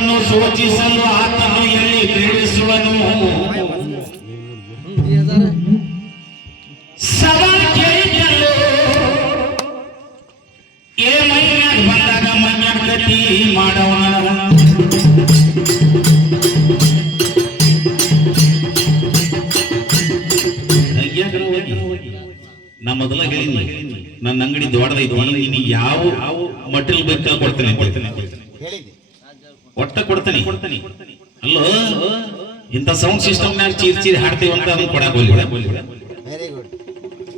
ಎಂಬುದನ್ನು ಸೂಚಿಸಲು ಆತನು ಎಲ್ಲಿ ಕ್ರೀಡಿಸುವನು ಸದಾ ಏ ಬಂದಾಗ ಮಾಡವನ ನಾ ಮೊದಲ ನನ್ನ ಅಂಗಡಿ ದೊಡ್ಡದೈತಿ, ನೀನು ಯಾವ ಮಟ್ಟಿಲ್ ಬೇಕಾ ಕೊಡ್ತೇನೆ ಕೊಡ್ತೇನೆ ಒಟ್ಟ ಕೊಡ್ತೀನಿ. ಅಲ್ಲೋ ಇಂಥ ಸೌಂಡ್ ಸಿಸ್ಟಮ್ ನಾಗ ಚೀರ್ ಚೀರ್ ಹಾಡ್ತೀವಿ ಅಂತ ಅದನ್ನ ಕೊಡಕ್ ಹೋಗ್ಲಿ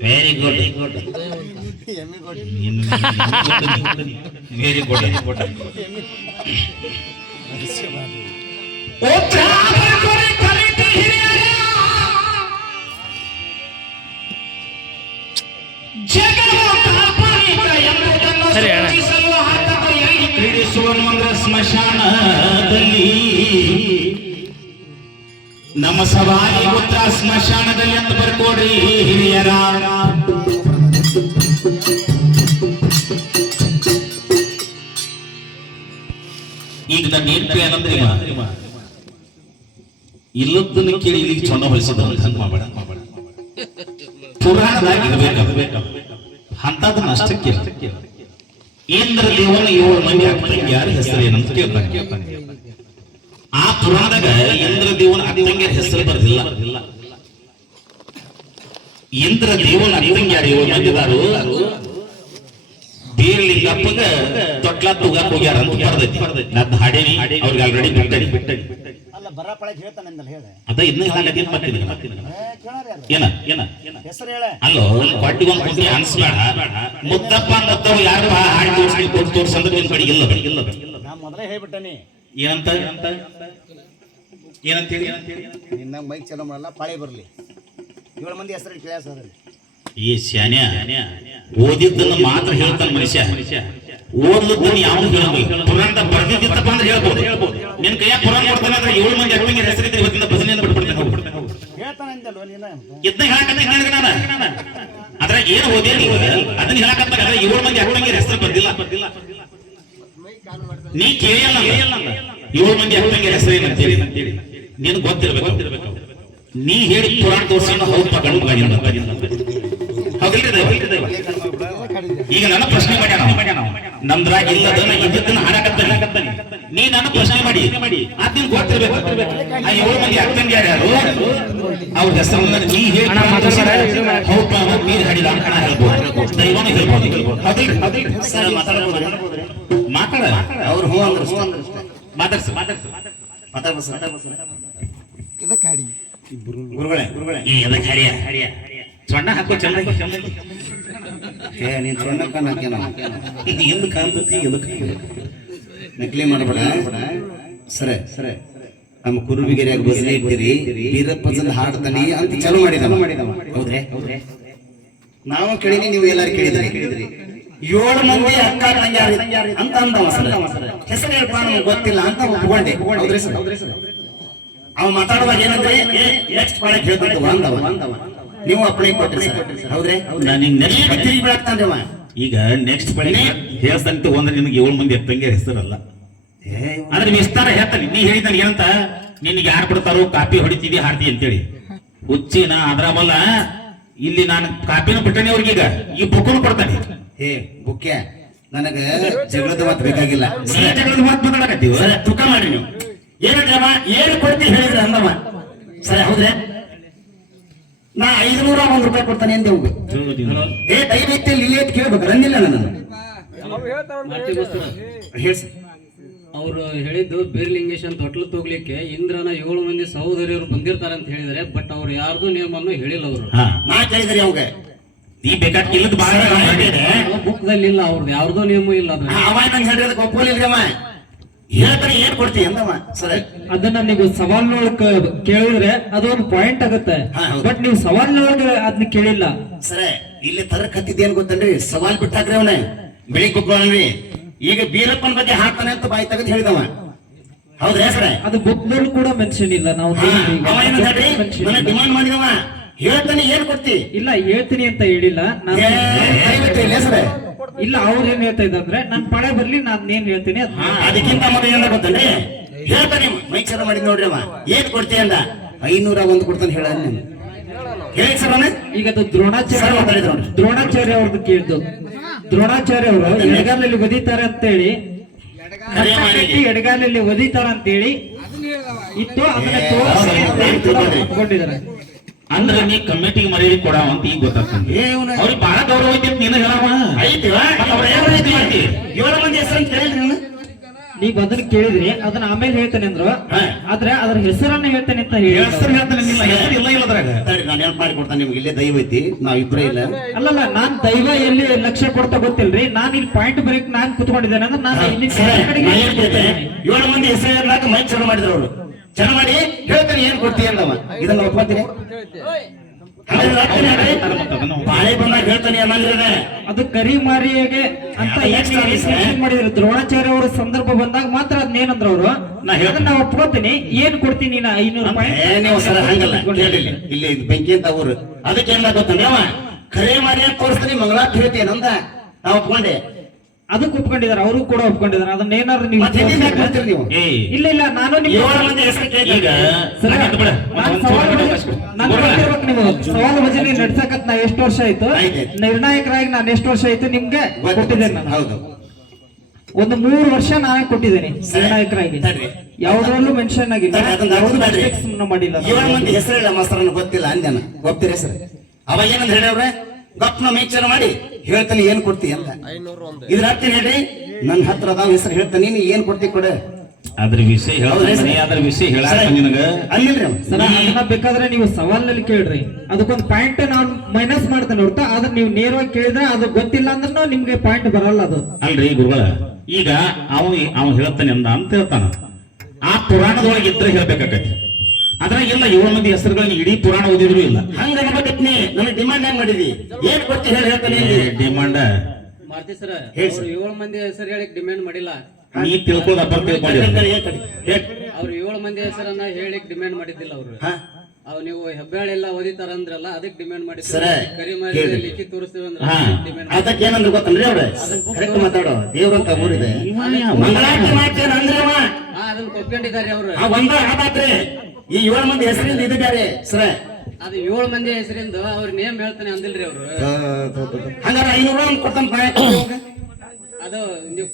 very good very good very good ಸರಿ ಅಣ್ಣ. ಕ್ರೀಡಿಸುವನು ಅಂದ್ರೆ ಸ್ಮಶಾನದಲ್ಲಿ. ನಮ್ಮ ಸವಾರಿ ಪುತ್ರ ಸ್ಮಶಾನದಲ್ಲಿ ಅಂತ ಬರ್ಕೊಡ್ರಿ, ಹಿರಿಯರ. ಈಗ ನನ್ನ ಏನ್ಪಿ ಏನಂದ್ರೆ ಇಲ್ಲದನ್ನ ಕೇಳಿ ಇಲ್ಲಿ ಚೊನ್ನ ಹೊಲಿಸೋದು ಹಂಗ ಮಾಡಬೇಡ. ಪುರಾಣದಾಗ ಇರ್ಬೇಕು ಅಂತದನ್ನ ಅಷ್ಟಕ್ಕೆ ಇಂದ್ರ ದೇವನ ಏಳು ಮಂದಿ ಅಕ್ಕಂಗಿ ಯಾರ ಹೆಸರು ಏನಂತ ಕೇಳ್ತಾನೆ ಆ ಪುರಾಣದಾಗ ಇಂದ್ರ ದೇವನ ಅಕ್ಕಂಗಿಯರ ಹೆಸರು ಬರ್ದಿಲ್ಲ. ಇಂದ್ರ ದೇವನ ಅಕ್ಕಂಗಿ ಯಾರು ಏಳು ಮಂದಿ ಇದಾರು. ಬೀರ್ಲಿಂಗಪ್ಪಗ ತೊಟ್ಲ ತೂಗಾಕ್ ಹೋಗ್ಯಾರ ಅಂತ ಬರ್ದೈತಿ. ನದ್ ಹಾಡೇನಿ, ಅವ್ರಿಗೆ ಆಲ್ರೆಡಿ ಬಿಟ್ಟಡಿ ಬಿಟ್ಟಡಿ ಅಲ್ಲ ಬರ ಪಳಗ್ ಹೇಳ್ತಾನಂದಲ್ಲ ಹೇಳ. ಅದ ಇದನ್ನ ಹೇಳಕತ್ತೀನಿ ಮತ್ತೆ ಯಾರು? ಏನ ಏನ? ಹೆಸರು ಹೇಳ. ಅಲ್ಲೋ ಒಂದು ಕುಂತಿ ಅನ್ಸ್ಬೇಡ ಮುದ್ದಪ್ಪ ಅಂದತ್ತವ ಯಾರಪ್ಪ ಹಾಡಿ ತೋರಿಸಿ ಕೊಟ್ಟು ತೋರ್ಸಂದ್ರೆ ನಿನ್ ಕಡೆ ಇಲ್ಲ ಇಲ್ಲ ನಾ ಮೊದಲೇ ಹೇಳ್ಬಿಟ್ಟನಿ. ಏನಂತ? ಏನಂತ ಹೇಳಿ ನಿನ್ನ ಮೈಕ್ ಚಲೋ ಮಾಡಲ್ಲ ಪಾಳಿ ಬರ್ಲಿ. ಏಳು ಮಂದಿ ಹೆಸರು ಕೇಳ ಸರ್ ಈ ಶಾನ್ಯ ಓದಿದ್ದನ್ನ ಮಾತ್ರ ಹೇಳ್ತಾನೆ ಮನುಷ್ಯ ಮನುಷ್ಯ. ಓದ್ಲದ್ದನ್ನ ಯಾವ ಹೇಳಬೇಕು ಪುರಾಣದ ಅಂದ್ರೆ ಹೇಳ್ಬೋದು. ನಿನ್ ಕೈಯ ಪುರಾಣ ಕೊಡ್ತಾನೆ ಅಂದ್ರೆ ಏಳು ಮಂದಿ ಅಕ್ಕಂಗೆ ಹೆಸರಿದ್ರೆ ಇವತ್ತಿನ ಭಜನೆಯಿಂದ ಬಿಟ್ಬಿಡ್ತೇನೆ ಹೋಗ್ಬಿಡ್ತೇನೆ ನೀನ? ಅದ್ರ ಏನು ಅದನ್ನ ಹೇಳಕಂತ ಏಳು ಮಂದಿ ಅಕ್ಕಂಗೆ ಹೆಸರು ನೀ ಕೇಳಿಯಲ್ಲ ಏಳು ಮಂದಿ ಅಕ್ಕಂಗೆ ಹೆಸರು ಏನಂತೇಳಿ ನೀನು ಗೊತ್ತಿರ್ಬೇಕು. ನೀ ಹೇಳಿ ಪುರಾಣ ತೋರಿಸಿ ಹೌದಪ್ಪ ಗಂಡು ಮಗ ಹೌದಿಲ್ರಿ ದೈವ? ಈಗ ನನ್ನ ಪ್ರಶ್ನೆ ಮಾಡ್ಯಾನ. ನಮ್ದ್ರಾಗ ಇಲ್ಲದನ್ನ ಇದ್ದದನ್ನ ಹಾಡಕತ್ತಾನೆ. ನೀ ನನ್ನ ಪ್ರಶ್ನೆ ಮಾಡಿ. ಅದ್ ನಿನ್ ಗೊತ್ತಿರ್ಬೇಕು. ಆ ಏಳು ಮಂದಿ ಅಕ್ಕಂಗೆ ಯಾರ್ಯಾರು ಅವ್ರ ಹೆಸರನ್ನ ನೀ ಹೇಳಿ ಅವತ್ತು ನೀರ್ ಹಾಡಿದ ಅಂತ ನಾ ಹೇಳ್ಬೋದು. ದೈವನೇ ಹೇಳ್ಬೋದು? ಸರ್ ಮಾತಾಡ. ಅವ್ರು ಹೋ ಅಂದ್ರೆ ಮಾತಾಡ್ಸ. ಮಾತಾಡ್ಸ ಇದಕ್ಕೆ ಹಾಡಿ? ಗುರುಗಳೇ ಗುರುಗಳೇ. ಈ ಅದಕ್ಕೆ ಹರಿಯ ಹರಿಯ ಸೊಣ್ಣ ಹಾಕೋ ಚಂದ ಏ ನೀನ್ ಸೊಣ್ಣಕ್ಕ ನಾಕೇನ ಎಂದು ಕಾಣ್ತತಿ ಇದಕ್ಕೆ ನಕಲಿ ಮಾಡಬೇಡ. ಸರಿ ಸರಿ. ನಮ್ಮ ಕುರುಬಿಗೆರೆಯಾಗ ಬಸರಿ ಇಟ್ಟಿರಿ ವೀರಪ್ಪ ಚಂದ ಹಾಡ್ತಾನೆ ಅಂತ ಚಾಲು ಮಾಡಿದ ಹೌದ್ರೆ? ನಾವು ಕೇಳಿನಿ ನೀವು ಎಲ್ಲಾರು ಕೇಳಿದ್ರಿ. ಏಳು ಮಂದಿ ಅಕ್ಕ ತಂಗ್ಯಾರಿ ಅಂತ ಅಂದವ ಸರ್. ಹೆಸರು ಹೇಳ್ಪ ನಮ್ಗೆ ಗೊತ್ತಿಲ್ಲ ಅಂತ ಒಪ್ಕೊಂಡೆ. ಹೌದ್ರಿ ಸರ್? ಅವ ಮಾತಾಡುವಾಗ ಏನಂದ್ರೆ? ನೆಕ್ಸ್ಟ್ ಪಾಳೆ ಕೇಳ್ತಂತ ಅಂದವ. ನೀವು ಅಪ್ಲೈ ಕೊಟ್ರಿ ಸರ್. ಹೌದ್ರಿ? ನಾನು ಈಗ ನೆಕ್ಸ್ಟ್ ತಿರುಗಿ ಬೀಳಾಕ್ತಾನ್ರಿ ಅವ. ಈಗ ನೆಕ್ಸ್ಟ್ ಬೆಳಗ್ಗೆ ಹೇಳ್ತಂತ ಒಂದ್ರೆ ನಿಮಗೆ ಏಳು ಮಂದಿ ಎತ್ತಂಗೆ ಹೆಸರಲ್ಲ. ಆದ್ರೆ ವಿಸ್ತಾರ ಹೇಳ್ತಾನೆ. ನೀ ಹೇಳಿದ ಏನಂತ? ನಿನಗೆ ಯಾರು ಬಿಡ್ತಾರೋ ಕಾಪಿ ಹೊಡಿತೀವಿ ಹಾಡ್ತಿ ಅಂತೇಳಿ. ಹುಚ್ಚಿನ ಅದ್ರ ಬಲ್ಲ ಇಲ್ಲಿ ನಾನು ಕಾಪಿನ ಬಿಟ್ಟನೆ ಈಗ ಈ ಬುಕ್ಕನು ಕೊಡ್ತಾನೆ. ಹೇ ಬುಕ್ಕೆ ನನಗ ಜಗಳದ ಮಾತು ಬೇಕಾಗಿಲ್ಲ. ಜಗಳದ ಮಾತು ಮಾತಾಡಕತ್ತೀವಿ ಸರಿ. ತುಕ ಮಾಡ್ರಿ ನೀವು. ಏನಂದ್ರಮ್ಮ ಏನು ಕೊಡ್ತಿ ಹೇಳಿದ್ರೆ ಅಂದಮ್ಮ ಸರಿ ಹೌದ್ರೆ? ನಾ ಐದುನೂರ ಒಂದ್ ರೂಪಾಯಿ ಕೊಡ್ತಾನೆ ಅಂದೆ ಹೋಗಿ ಏ ಐತಿ ಇಲ್ಲಿ ಕೇಳ್ಬೇಕು ರಂಗಿಲ್ಲ ನಾನು. ಅವರು ಹೇಳಿದ್ದು ಬೀರ್ಲಿಂಗೇಶ್ ಅಂತ ಹೋಟ್ಲು ತೋಗ್ಲಿಕ್ಕೆ ಇಂದ್ರನ ಏಳು ಮಂದಿ ಸಹೋದರಿಯರು ಬಂದಿರ್ತಾರೆ ಅಂತ ಹೇಳಿದ್ರೆ ಬಟ್ ಅವ್ರು ಯಾರ್ದು ನಿಯಮನ್ನು ಹೇಳಿಲ್ಲ ಅವರು. ನಾ ಕೇಳಿದ್ರಿ ಅವಾಗ. ಈ ಬೇಕಾದ ಇಲ್ಲ ಅವ್ರದ್ದು ಯಾರ್ದೋ ನಿಯಮ ಇಲ್ಲ ಅದ್ರ ನಂಗೆ ಹೇಳ್ತಾರೆ ಏನ್ ಕೊಡ್ತೀವಿ ಅಂದವ ಸರಿ. ಅದನ್ನ ನೀವು ಸವಾಲ್ನೊಳಗ ಕೇಳಿದ್ರೆ ಅದೊಂದು ಪಾಯಿಂಟ್ ಆಗುತ್ತೆ. ಬಟ್ ನೀವು ಸವಾಲ್ನೊಳಗ ಅದನ್ನ ಕೇಳಿಲ್ಲ. ಸರಿ ಇಲ್ಲಿ ತರ ಕತ್ತಿದ್ದೇನ್ ಗೊತ್ತನ್ರಿ? ಸವಾಲ್ ಬಿಟ್ಟಾಕ್ರಿ ಅವನೇ. ಬಿಳಿ ಕುಕ್ಕೋಣನ್ರಿ ಈಗ ಬೀರಪ್ಪನ ಬಗ್ಗೆ ಹಾಕ್ತಾನೆ ಅಂತ ಬಾಯಿ ತೆಗೆದು ಹೇಳಿದವ. ಹೌದ್ರೆ ಸರ? ಅದು ಬುಕ್ನಲ್ಲಿ ಕೂಡ ಮೆನ್ಷನ್ ಇಲ್ಲ. ನಾವು ಡಿಮಾಂಡ್ ಮಾಡಿದವ. ಹೇಳ್ತಾನೆ ಏನ್ ಕೊಡ್ತಿ? ಇಲ್ಲ ಹೇಳ್ತೀನಿ ಅಂತ ಹೇಳಿಲ್ಲ. ನಾನು ಇಲ್ಲಿ ಅವ್ರು ಏನ್ ಹೇಳ್ತಾ ಇದ್ದಾರೆ ನನ್ ಪಡೆ ಬರ್ಲಿ ನಾನ್ ಏನ್ ಹೇಳ್ತೀನಿ ಅದಕ್ಕಿಂತ ಮೊದಲು ಏನ ಗೊತ್ತನ್ರಿ? ಹೇಳ್ತಾನೆ ಮೈಕ್ ಸರ ಮಾಡಿದ್ ನೋಡ್ರಿ ಅವ. ಏನ್ ಕೊಡ್ತೀಯ ಅಂದ? ಐನೂರ ಒಂದು ಕೊಡ್ತಾನೆ ಹೇಳ ಹೇಳಿ ಸರ್ ಅವನ ಈಗ ಅದು ದ್ರೋಣಾಚಾರ್ಯ. ದ್ರೋಣಾಚಾರ್ಯ ಅವ್ರದ್ದು ಕೇಳ್ದು. ದ್ರೋಣಾಚಾರ್ಯ ಅವರು ಎಡಗಾಲಲ್ಲಿ ಒದಿತಾರೆ ಅಂತೇಳಿ. ಎಡಗಾಲಲ್ಲಿ ಒದಿತಾರ ಅಂತೇಳಿ ಇತ್ತು ಅದನ್ನ ಏ, ತೋರಿಸಿ ಅಂತ ಕೂಡ ಹೌದು. ಒಪ್ಕೊಂಡಿದ್ದಾರೆ ಅಂದ್ರೆ ನೀ ಕಮಿಟಿಗೆ ಮರ್ಯಾದೆ ಕೊಡವ ಅಂತ ಈಗ ಇವ್ನ ಅವ್ರಿಗೆ ಬಹಳ ಗೌರವ ಐತಿ ಅಂತ ನೀನು ಹೇಳವ. ಐತಿ? ಏಳು ಮಂದಿ ಹೆಸರು ಅಂತ ಕೇಳಿದ್ರಿ ನೀವ್ ಅದನ್ನ ಕೇಳಿದ್ರಿ ಅದನ್ನ ಆಮೇಲೆ ಹೇಳ್ತೇನೆ ಅಂದ್ರು. ಆದ್ರೆ ಅದ್ರ ಹೆಸರನ್ನ ಹೇಳ್ತೇನೆ ಅಂತ ಹೇಳಿ. ಹೆಸರು ಹೇಳ್ತಾನೆ ನಿಮ್ಮ ಹೆಸರು ಇಲ್ಲ ಇಲ್ಲ ಅದ್ರಾಗ ಸರಿ ನಾನು ಹೆಲ್ಪ್ ಮಾಡಿ ಕೊಡ್ತಾನೆ ನಿಮ್ಗೆ ಇಲ್ಲೇ ದೈವ ಐತಿ ನಾವ್ ಇಬ್ಬರೇ ಇಲ್ಲ. ಅಲ್ಲಲ್ಲ ನಾನ್ ದೈವ ಎಲ್ಲಿ ಲಕ್ಷ್ಯ ಕೊಡ್ತಾ ಗೊತ್ತಿಲ್ರಿ? ನಾನ್ ಇಲ್ಲಿ ಪಾಯಿಂಟ್ ಬ್ರೇಕ್ ನಾನ್ ಕುತ್ಕೊಂಡಿದ್ದೇನೆ ಅಂದ್ರೆ ನಾನು ಇಲ್ಲಿ ಏಳು ಮಂದಿ ಹೆಸರು ಮೈಕ್ ಚಲೋ ಮಾಡಿದ್ರು ಅವರು. ಚಲೋ ಮಾಡಿ ಹೇಳ್ತಾನೆ ಏನ್ ಕೊಡ್ತೀಯ ಅಂದವ. ಇದನ್ನ ಒಪ್ಕೊತೀನಿ. ಬಾಳೆ ಬಂದಾಗ ಹೇಳ್ತಾನೆ ಅನ್ನಂಗಿರದ ಅದು ಕರಿ ಮಾರಿಯಾಗೆ ಅಂತ ನೀವು extra mention ದ್ರೋಣಾಚಾರ್ಯ ಅವರ ಸಂದರ್ಭ ಬಂದಾಗ ಮಾತ್ರ ಅದನ್ನೇನಂದ್ರ ಅವರು ನಾ ಹೇಳ್ತೀನಿ. ಅದನ್ನ ನಾ ಒಪ್ಕೋತೀನಿ. ಏನ್ ಕೊಡ್ತೀನಿ ನಾ ಐನೂರು ರೂಪಾಯಿ? ನೀವು ಸರ ಹಂಗಲ್ಲ. ಕೇಳಿ ಇಲ್ಲಿ. ಇದು ಬೆಂಕಿ ಅಂತ ಊರು. ಅದಕ್ಕೆ ಏನ್ ಗೊತ್ತಂದ್ರೆ ಅವ ಕರೆ ಅಂತ ತೋರಿಸ್ತೀನಿ ಮಂಗಳಾ ಹೇಳ್ತೀನಿ ಅಂದ. ನಾ ಒಪ್ಕೊಂಡೆ. ಅದಕ್ಕೆ ಒಪ್ಕೊಂಡಿದ್ದಾರೆ ಅವರು ಕೂಡ ಒಪ್ಕೊಂಡಿದ್ದಾರೆ. ಅದನ್ನ ಏನಾದ್ರು ನೀವು ಮತ್ತೆ ನೀವು? ಇಲ್ಲ ಇಲ್ಲ ನಾನು ನಿಮ್ಗೆ ಏಳು ಮಂದಿ ಹೆಸರು ಈಗ ಸರ್, ನಾನ್ ಬಿಡ. ನಾನ್ ಸವಾಲು ಭಜನೆ- ನಾನ್ ಗೊತ್ತಿರ್ಬೇಕು ನೀವು ಸವಾಲು ಭಜನೆ ನಡ್ಸಕತ್ ನಾ ಎಷ್ಟು ವರ್ಷ ಆಯ್ತು. ನಿರ್ಣಾಯಕರಾಗಿ ನಾನು ಎಷ್ಟು ವರ್ಷ ಆಯ್ತು ನಿಮ್ಗೆ ಕೊಟ್ಟಿದ್ದೇನೆ ನಾನು. ಹೌದು. ಒಂದು ಮೂರು ವರ್ಷ ನಾನೇ ಕೊಟ್ಟಿದ್ದೇನೆ ನಿರ್ಣಾಯಕರಾಗಿ. ಯಾವ್ದ್ರಲ್ಲೂ ಮೆನ್ಷನ್ ಆಗಿಲ್ಲ ತಡ್ರಿ, ಅದನ್ನ ಯಾವ್ದು ತಡ್ರಿ. mistakes ನ ಮಾಡಿಲ್ಲ ನಾನು. ಏಳು ಮಂದಿ ಹೆಸರು ಹೇಳ ಗೊತ್ತಿಲ್ಲ ಅಂದ್ಯಾನ. ಗೊತ್ತಿರ ಹೆಸರು ಅವಾಗ ಏನಂತ ಹೇಳ್ಯವ್ರೆ ಗಪ್ನ ಮೇಚರ ಮಾಡಿ ಹೇಳ್ತಾನೆ ಏನ್ ಕೊಡ್ತಿ ಅಂತ. ಇದ್ರ ಅರ್ಥ ಹೇಳ್ರಿ? ನನ್ನ ಹತ್ರ ಅದಾವ ಹೆಸರು ಹೇಳ್ತಾನೆ ನೀನು ಏನ್ ಕೊಡ್ತಿ ಕೊಡ. ಅದ್ರ ವಿಷಯ ಅದ್ರ ವಿಷಯ ಬೇಕಾದ್ರೆ ನೀವು ಸವಾಲ್ನಲ್ಲಿ ಕೇಳ್ರಿ. ಅದಕ್ಕೊಂದು ಪಾಯಿಂಟ್ ನಾನು ಮೈನಸ್ ಮಾಡ್ತೇನೆ ಹೊರತ ಅದ್ರ ನೀವು ನೇರವಾಗಿ ಕೇಳಿದ್ರೆ ಅದು ಗೊತ್ತಿಲ್ಲ ಅಂದ್ರೂ ನಿಮ್ಗೆ ಪಾಯಿಂಟ್ ಬರಲ್ಲ ಅದು. ಅಲ್ರಿ ಗುರುಗಳ ಈಗ ಅವನು ಅವನು ಹೇಳ್ತಾನೆ ಅಂದ ಅಂತ ಹೇಳ್ತಾನ. ಆ ಪುರಾಣದೊಳಗೆ ಇದ್ರೆ ಹೇಳ್ಬೇಕಾಕತಿ. ಅದ್ರಾಗ ಎಲ್ಲ ಏಳು ಮಂದಿ ಹೆಸರುಗಳನ್ನ ಇಡೀ ಪುರಾಣ ಓದಿದ್ರು ಇಲ್ಲ. ಹಂಗ ಅನ್ಬೇಕತ್ನಿ ನಮಗೆ ಡಿಮಾಂಡ್ ಹೆಂಗ್ ಮಾಡಿದಿ? ಏನ್ ಕೊಟ್ಟು ಹೇಳಿ ಹೇಳ್ತಾನೆ. ಡಿಮಾಂಡ್ ಮಾಡ್ತೀವಿ ಸರ್ ಏಳು ಮಂದಿ ಹೆಸರು ಹೇಳಿ ಡಿಮ್ಯಾಂಡ್ ಮಾಡಿಲ್ಲ. ನೀ ತಿಳ್ಕೊಂಡ್ ಅಪ್ಪ. ಅವ್ರು ಏಳು ಮಂದಿ ಹೆಸರನ್ನ ಹೇಳಿಕ್ ಡಿಮ್ಯಾಂಡ್ ಮಾಡಿದ್ದಿಲ್ಲ ಅವ್ರು. ಹಾ? ಅವ್ ನೀವು ಹೆಬ್ಬಾಳೆಲ್ಲ ಓದಿತಾರ ಅಂದ್ರಲ್ಲ ಅದಕ್ಕೆ ಡಿಮ್ಯಾಂಡ್ ಮಾಡಿ ಸರ್ ಕರಿಮಾರಿ ಮಾಡಿ ಲಿಖಿ ತೋರಿಸ್ತೀವಿ ಅಂದ್ರೆ ಅದಕ್ಕೆ ಏನಂದ್ರೆ ಗೊತ್ತನ್ರಿ ಅವ್ರೆ? ಕರೆಕ್ಟ್ ಮಾತಾಡೋ ದೇವ್ರಂತ ಊರಿದೆ. ಅಂದ್ರೆ ಅದನ್ನ ಕೊಟ್ಕೊಂಡಿದ್ದಾರೆ ಅವ್ರು. ಆ ಒಂದ ಆದಾತ್ರಿ ಈ ಏಳು ಮಂದಿ ಹೆಸರಿಂದ ಇದ್ದಾರೆ ಸರ. ಅದು ಏಳು ಮಂದಿ ಹೆಸರಿಂದ ಅವ್ರ ನೇಮ್ ಹೇಳ್ತಾನೆ ಅಂದಿಲ್ರಿ ಅವ್ರು. ಹಂಗಾರ ಐನೂರ ಒಂದು ಕೊಡ್ತಾನ ಅದು ನೀವು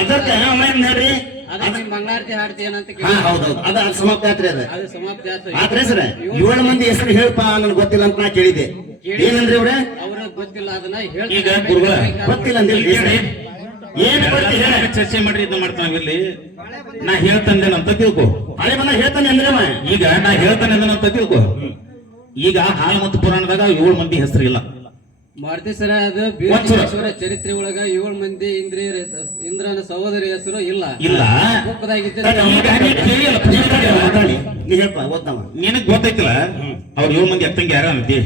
ಅದಕ್ಕೆ ಅಂದ್ರೆ ಹೇಳ್ರಿ. ಅದಕ್ಕೆ ಮಂಗಳಾರತಿ ಹಾಡ್ತಿ ಏನಂತ ಹಾ ಕೇಳಿ ಹೌದೌದು ಅದ ಅದ್ ಸಮಾಪ್ತಿ ಆತ್ರಿ ಅದ. ಅದು ಸಮಾಪ್ತಿ ಆತ್ರಿ ಸರ? ಏಳು ಮಂದಿ ಹೆಸರು ಹೇಳಪ್ಪ ನನ್ ಗೊತ್ತಿಲ್ಲ ಅಂತ ನಾ ಕೇಳಿದೆ ಏನಂದ್ರಿ ಅವ್ರೆ? ಅವ್ರ ಗೊತ್ತಿಲ್ಲ ಅದನ್ನ ಈಗ ಹೇಳ್ತಾರೆ ಗುರುಗಳ ಗೊತ್ತಿಲ್ಲ ಅಂದಿಲ್ರಿ. ಏನ್ ಹೇಳ ಚರ್ಚೆ ಮಾಡ್ರಿ ಇದನ್ನ ಮಾಡ್ತಾನ ಇಲ್ಲಿ ನಾ ಹೇಳ್ತಂದೇನಂತ ತಿಳ್ಕೊ. ಹಳೆ ಬಂದ ಹೇಳ್ತಾನೆ ಅಂದ್ರೆ ಈಗ ನಾ ಹೇಳ್ತಾನೆ ಅಂತ ತಿಳ್ಕೊ ಈಗ ಹಾಲು ಮತ್ತು ಪುರಾಣದಾಗ ಏಳು ಮಂದಿ ಹೆಸರು ಇಲ್ಲ ಮಾರುತಿ ಸರ ಅದು. ಬೀರೇಶ್ವರ ಚರಿತ್ರೆ ಒಳಗ ಏಳು ಮಂದಿ ಇಂದ್ರಿಯರ ಇಂದ್ರನ ಸಹೋದರಿ ಹೆಸರು ಇಲ್ಲ. ಇಲ್ಲ. ನಿನಗ್ ಗೊತ್ತೈತಿಲ್ಲ ಅವ್ರ ಏಳು ಮಂದಿ ಅತ್ತಂಗೆ ಯಾರ ಅಂತಿ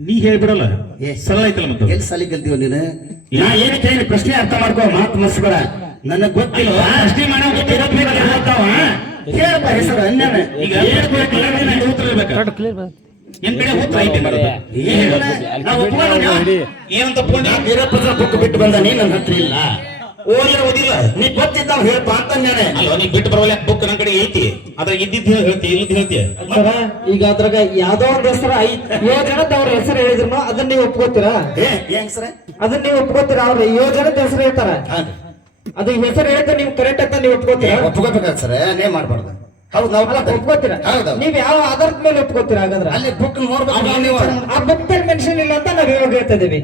ನೀ ಹೇಳ್ಬಿಡಲ್ಲ. ಏ. ಸರಳ ಐತಲ್ಲ ಮತ್ತೆ? ಎಲ್ಲಿ ಸಲಿ ಕಲ್ತೀವ ನೀನು? ನಾ ಏನ್ ಕೇಳಿ ಪ್ರಶ್ನೆ ಅರ್ಥ ಮಾಡ್ಕೋ ಮಾತು ಮಸ್ಬೇಡ ನನಗ್ ಗೊತ್ತಿಲ್ಲ. ಪ್ರಶ್ನೆ ಮಾಡೋ ಹೇಳ್ತಾವ. ಹೇಳಪ್ಪ ಹೆಸರು ಅನ್ಯಾನ ಈಗ ಉತ್ತರ ಇರ್ಬೇಕು. ನಿನ್ ಕಡೆ ಉತ್ತರ ಐತಿ? ನಾ. ಏನಂತ? ನಾ ಬುಕ್ ಬಿಟ್ಟು ಬಂದಾನಿ ನನ್ನ ಹತ್ರ ಇಲ್ಲ. ಓದಿಲ್ಲ ಓದಿಲ್ಲ. ನೀ ಗೊತ್ತಿದ್ದಾವ ಹೇಳಪ್ಪ ಅಂತ ಅನ್ಯಾನೆ ಅಲ್ಲ ನೀ ಬಿಟ್ಟು ಬರವಲ್ಲ ಬುಕ್ ನನ್ನ ಕಡೆ ಐತಿ? ಅದ್ರಾಗ ಇದ್ದಿದ್ದ ಹೇಳ್ತಿ ಇಲ್ಲದ್ ಹೇಳ್ತಿ. ಈಗ ಅದ್ರಾಗ ಯಾವ್ದೋ ಒಂದ್ ಹೆಸರು ಐತಿ ಏಳು ಜನದ ಅವ್ರ ಹೆಸರು ಹೇಳಿದ್ರು ಅದನ್ನ ನೀವು ಒಪ್ಕೋತೀರಾ? ಹೆಂಗ್ ಸರ ಅದನ್ನ ನೀವು ಒಪ್ಕೋತೀರಾ? ಅವ್ರ ಏಳು ಜನದ ಹೆಸರು ಹೇಳ್ತಾರ? ಅದು ಹೆಸರು ಹೇಳಿದ್ರೆ ನೀವು ಕರೆಕ್ಟ್ ಅಂತ ನೀವು ಒಪ್ಕೋತೀರಾ? ಒಪ್ಕೋಬೇಕಾದ ಸರ್ ನೇಮ್ ಮಾಡ್ಬಾರ್ದು. ಹೌದು ನಾವು ಅಲ್ಲ, ಒಪ್ಕೋತೀರಾ? ಹೌದು ನೀವ್ ಯಾವ ಆಧಾರದ ಮೇಲೆ ಒಪ್ಕೋತೀರಾ ಹಾಗಾದ್ರೆ? ಅಲ್ಲಿ ಬುಕ್ ನೋಡ್ಬೇಕು ನೀವು ಆ ಬುಕ್ ಮೆನ್ಷನ್ ಇಲ್ಲ ಅಂತ ನಾವ್ ಇವಾಗ ಹೇಳ್ತಿದೀವಿ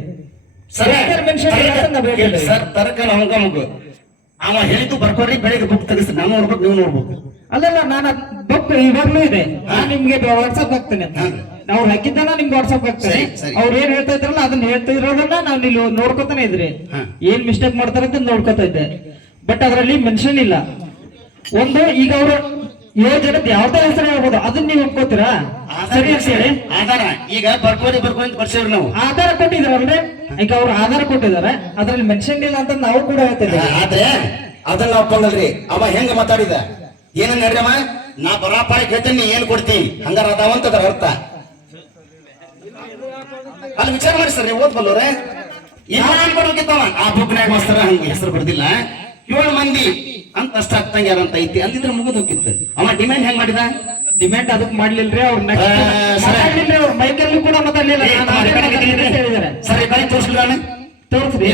ಸರ್ mention ಇಲ್ಲ ಅಂತ ನಾವ್ ಹೇಳ್ತಾ ಸರ್ ತರಕ ನಮ್ಗ ಮಗು. ಅವ ಹೇಳಿದ್ದು ಬರ್ಕೊಡ್ರಿ ಬೆಳಿಗ್ಗೆ ಬುಕ್ ತೆಗಿಸಿ ನಾನು ನೋಡ್ಬೇಕು ನೀವು ನೋಡ್ಬೇಕು. ಅಲ್ಲಲ್ಲ ನಾನು ಬುಕ್ ಇವಾಗ್ಲೂ ಇದೆ. ನಾನು ನಿಮ್ಗೆ ವಾಟ್ಸ್ಆಪ್ ಹಾಕ್ತೇನೆ. ಅವ್ರು ಹಾಕಿದ್ದಾನ ನಿಮ್ಗೆ ವಾಟ್ಸ್ಆಪ್ ಹಾಕ್ತಾರೆ. ಅವ್ರು ಏನ್ ಹೇಳ್ತಾ ಇದ್ರಲ್ಲ ಅದನ್ನ ಹೇಳ್ತಾ ಇರೋದನ್ನ ನಾನು ಇಲ್ಲಿ ನೋಡ್ಕೊತಾನೆ ಇದ್ರಿ. ಏನ್ ಮಿಸ್ಟೇಕ್ ಮಾಡ್ತಾರಂತ ಅಂತ ನೋಡ್ಕೊತಾ ಇದ್ದೆ. ಬಟ್ ಅದರಲ್ಲಿ ಮೆನ್ಷನ್ ಇಲ್ಲ. ಒಂದು ಈಗ ಅವರು ಏಳು ಜನದ ಯಾವ್ದೇ ಹೆಸರು ಹೇಳ್ಬೋದು. ಅದನ್ನ ನೀವು ಒಪ್ಕೋತೀರಾ? ಸರಿ ಹೇಳಿ. ಆಧಾರ. ಈಗ ಬರ್ಕೋರಿ ಬರ್ಕೋದಿ ಅಂತ ಬರ್ಸೇವ್ರಿ ನಾವು. ಆಧಾರ ಕೊಟ್ಟಿದಾರಲ್ರಿ ಈಗ ಅವ್ರು ಆಧಾರ ಕೊಟ್ಟಿದ್ದಾರೆ. ಅದ್ರಲ್ಲಿ ಮೆನ್ಷನ್ ಇಲ್ಲ ಅಂತ ನಾವು ಕೂಡ ಹೇಳ್ತಾ ಇದ್ದೀವಿ. ಆದ್ರೆ ಅದನ್ನ ಒಪ್ಪಂಗಲ್ರಿ ಅವ ಹೆಂಗ ಮಾತಾಡಿದ? ಏನ ನಡ್ರಮ್ಮ ಅವ? ನಾ ಬರಾಪಾಯಿ ಕೇಳ್ತೇನೆ ನೀ ಏನ್ ಕೊಡ್ತೀನಿ ಹಂಗಾರ ಅದಾವಂತದ ಅರ್ಥ. ಅಲ್ಲಿ ವಿಚಾರ ಮಾಡಿ ಸರ್ ನೀವು ಓದ್ಬಲ್ಲವ್ರೆ ಯಾವ ಕೊಡ್ಬೇಕಿತ್ತವ ಆ ಬುಕ್ನ್ಯಾಗ ಮಾಸ್ತರ ಹಂಗ ಹೆಸರು ಬರ್ದಿಲ್ಲ. ಏಳು ಮಂದಿ ಅಂತ ಅಷ್ಟ ತಂಗ್ಯಾರ ಅಂತ ಐತಿ. ಅಂದಿದ್ರೆ ಮುಗಿದು ಹೋಗಿತ್ತು. ಅವ ಡಿಮ್ಯಾಂಡ್ ಹೆಂಗ್ ಮಾಡಿದ? ಡಿಮ್ಯಾಂಡ್ ಅದಕ್ಕೆ ಮಾಡ್ಲಿಲ್ರಿ ಅವ್ರ ಆ, ಅವ್ರ ಮೈಕಲ್ಲೂ ಕೂಡ ಮಾತಾಡ್ಲಿಲ್ಲ. ಸರಿ ಕೈ ತೋರಿಸ್ಲಿಲ್ಲ ತೋರಿಸ್ರಿ